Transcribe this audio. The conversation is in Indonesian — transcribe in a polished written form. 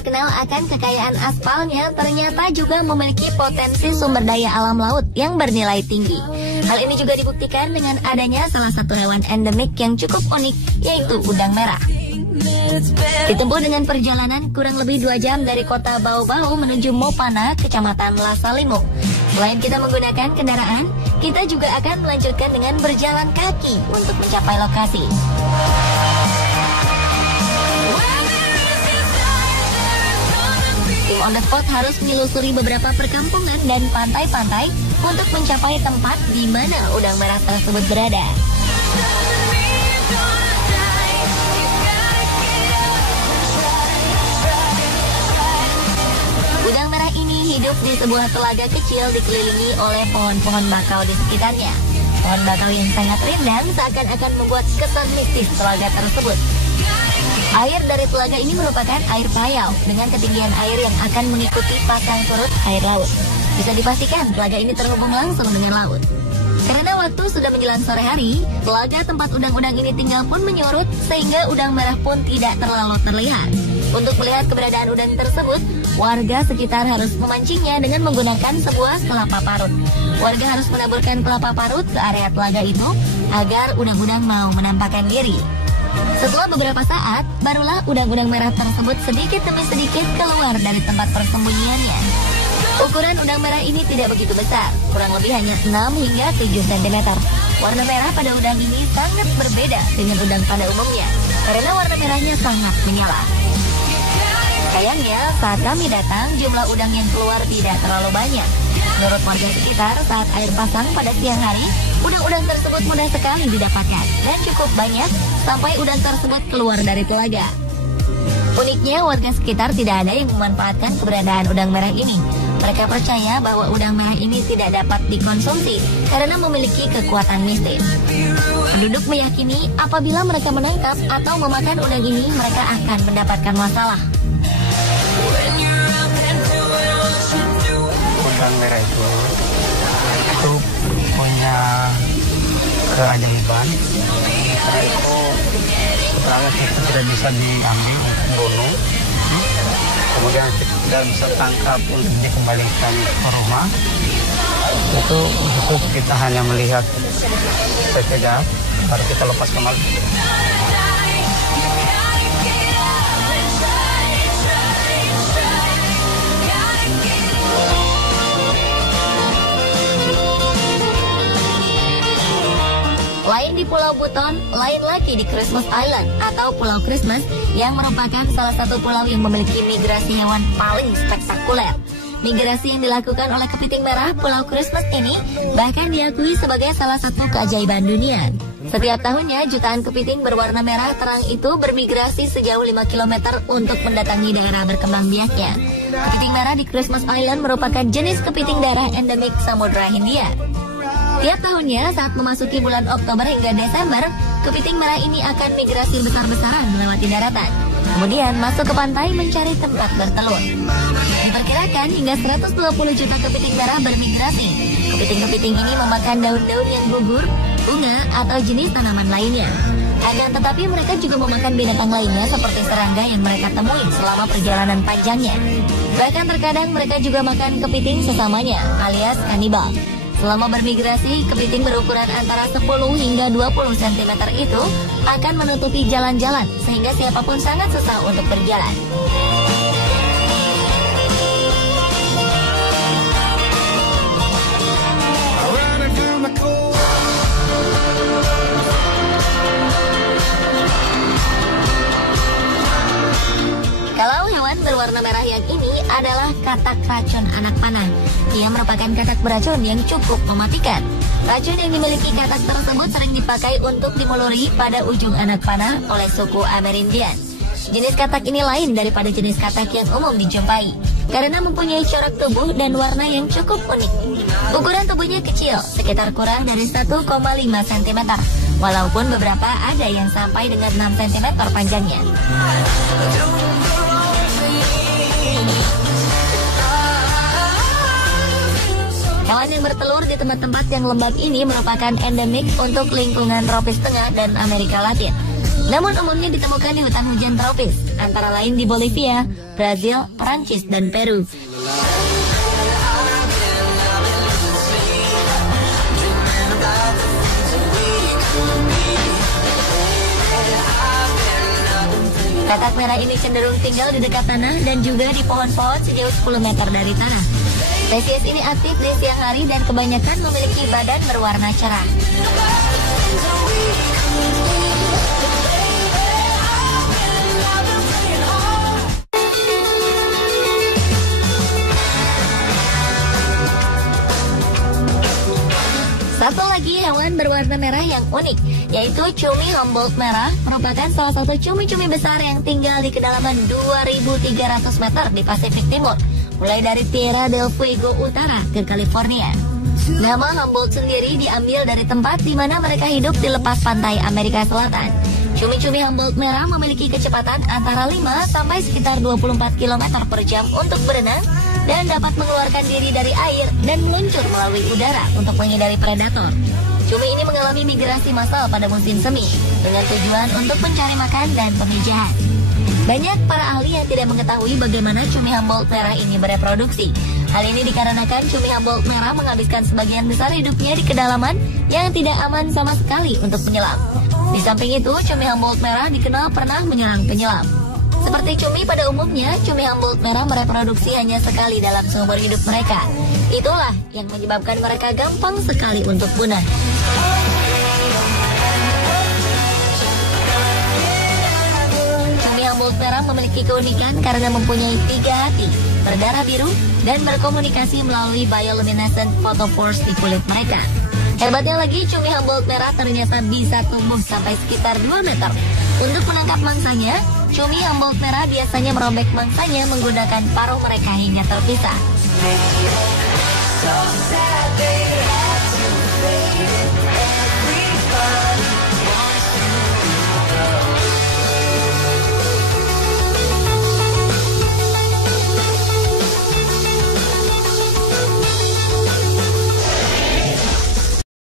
terkenal akan kekayaan aspalnya, ternyata juga memiliki potensi sumber daya alam laut yang bernilai tinggi. Hal ini juga dibuktikan dengan adanya salah satu hewan endemik yang cukup unik, yaitu udang merah. Ditempuh dengan perjalanan kurang lebih 2 jam dari kota Bau-Bau menuju Mopana, kecamatan Lasalimo. Selain kita menggunakan kendaraan, kita juga akan melanjutkan dengan berjalan kaki untuk mencapai lokasi. Tim on the spot harus menelusuri beberapa perkampungan dan pantai-pantai untuk mencapai tempat di mana udang merah tersebut berada. Udang merah ini hidup di sebuah telaga kecil dikelilingi oleh pohon-pohon bakau di sekitarnya. Pohon bakau yang sangat rindang seakan-akan membuat kesan mistis telaga tersebut. Air dari telaga ini merupakan air payau dengan ketinggian air yang akan mengikuti pasang surut air laut. Bisa dipastikan telaga ini terhubung langsung dengan laut. Karena waktu sudah menjelang sore hari, telaga tempat udang-udang ini tinggal pun menyurut sehingga udang merah pun tidak terlalu terlihat. Untuk melihat keberadaan udang tersebut, warga sekitar harus memancingnya dengan menggunakan sebuah kelapa parut. Warga harus menaburkan kelapa parut ke area telaga itu agar udang-udang mau menampakkan diri. Setelah beberapa saat, barulah udang-udang merah tersebut sedikit demi sedikit keluar dari tempat persembunyiannya. Ukuran udang merah ini tidak begitu besar, kurang lebih hanya 6 hingga 7 cm. Warna merah pada udang ini sangat berbeda dengan udang pada umumnya, karena warna merahnya sangat menyala. Sayangnya, saat kami datang, jumlah udang yang keluar tidak terlalu banyak. Menurut warga sekitar, saat air pasang pada siang hari, udang-udang tersebut mudah sekali didapatkan dan cukup banyak sampai udang tersebut keluar dari telaga. Uniknya, warga sekitar tidak ada yang memanfaatkan keberadaan udang merah ini. Mereka percaya bahwa udang merah ini tidak dapat dikonsumsi karena memiliki kekuatan mistis. Penduduk meyakini apabila mereka menangkap atau memakan udang ini, mereka akan mendapatkan masalah. Udang merah itu punya keajaiban. Karena itu sebenarnya kita tidak bisa diambil untuk bunuh, kemudian tidak bisa tangkap untuk dikembalikan ke rumah. Itu cukup kita hanya melihat sekejap baru kita lepas kembali. Lain di Pulau Buton, lain lagi di Christmas Island atau Pulau Christmas yang merupakan salah satu pulau yang memiliki migrasi hewan paling spektakuler. Migrasi yang dilakukan oleh kepiting merah Pulau Christmas ini bahkan diakui sebagai salah satu keajaiban dunia. Setiap tahunnya jutaan kepiting berwarna merah terang itu bermigrasi sejauh 5 km untuk mendatangi daerah berkembang biaknya. Kepiting merah di Christmas Island merupakan jenis kepiting daerah endemik Samudra Hindia. Tiap tahunnya saat memasuki bulan Oktober hingga Desember, kepiting merah ini akan migrasi besar-besaran melewati daratan. Kemudian masuk ke pantai mencari tempat bertelur. Diperkirakan hingga 120 juta kepiting merah bermigrasi. Kepiting-kepiting ini memakan daun-daun yang gugur, bunga, atau jenis tanaman lainnya. Akan tetapi mereka juga memakan binatang lainnya seperti serangga yang mereka temui selama perjalanan panjangnya. Bahkan terkadang mereka juga makan kepiting sesamanya alias kanibal. Selama bermigrasi, kepiting berukuran antara 10 hingga 20 cm itu akan menutupi jalan-jalan sehingga siapapun sangat susah untuk berjalan. Kalau hewan berwarna merah yang ini adalah katak racun anak panah. Ia merupakan katak beracun yang cukup mematikan. Racun yang dimiliki katak tersebut sering dipakai untuk dimuluri pada ujung anak panah oleh suku Amerindian. Jenis katak ini lain daripada jenis katak yang umum dijumpai karena mempunyai corak tubuh dan warna yang cukup unik. Ukuran tubuhnya kecil, sekitar kurang dari 1,5 cm, walaupun beberapa ada yang sampai dengan 6 cm panjangnya. Hewan yang bertelur di tempat-tempat yang lembab ini merupakan endemik untuk lingkungan tropis tengah dan Amerika Latin. Namun umumnya ditemukan di hutan hujan tropis, antara lain di Bolivia, Brazil, Perancis, dan Peru. Katak merah ini cenderung tinggal di dekat tanah dan juga di pohon-pohon sejauh 10 meter dari tanah. Spesies ini aktif di siang hari dan kebanyakan memiliki badan berwarna cerah. Satu lagi hewan berwarna merah yang unik, yaitu cumi Humboldt merah, merupakan salah satu cumi-cumi besar yang tinggal di kedalaman 2.300 meter di Pasifik Timur, mulai dari Tierra del Fuego Utara ke California. Nama Humboldt sendiri diambil dari tempat di mana mereka hidup di lepas pantai Amerika Selatan. Cumi-cumi Humboldt merah memiliki kecepatan antara 5 sampai sekitar 24 km per jam untuk berenang dan dapat mengeluarkan diri dari air dan meluncur melalui udara untuk menghindari predator. Cumi ini mengalami migrasi massal pada musim semi dengan tujuan untuk mencari makan dan pemijahan. Banyak para ahli yang tidak mengetahui bagaimana cumi Humboldt merah ini bereproduksi. Hal ini dikarenakan cumi Humboldt merah menghabiskan sebagian besar hidupnya di kedalaman yang tidak aman sama sekali untuk penyelam. Di samping itu, cumi Humboldt merah dikenal pernah menyerang penyelam. Seperti cumi pada umumnya, cumi Humboldt merah mereproduksi hanya sekali dalam seumur hidup mereka. Itulah yang menyebabkan mereka gampang sekali untuk punah. Cumi Humboldt merah memiliki keunikan karena mempunyai 3 hati, berdarah biru, dan berkomunikasi melalui bioluminescent photopores di kulit mereka. Hebatnya lagi, cumi Humboldt merah ternyata bisa tumbuh sampai sekitar 2 meter. Untuk menangkap mangsanya, cumi Humboldt merah biasanya merobek mangsanya menggunakan paruh mereka hingga terpisah.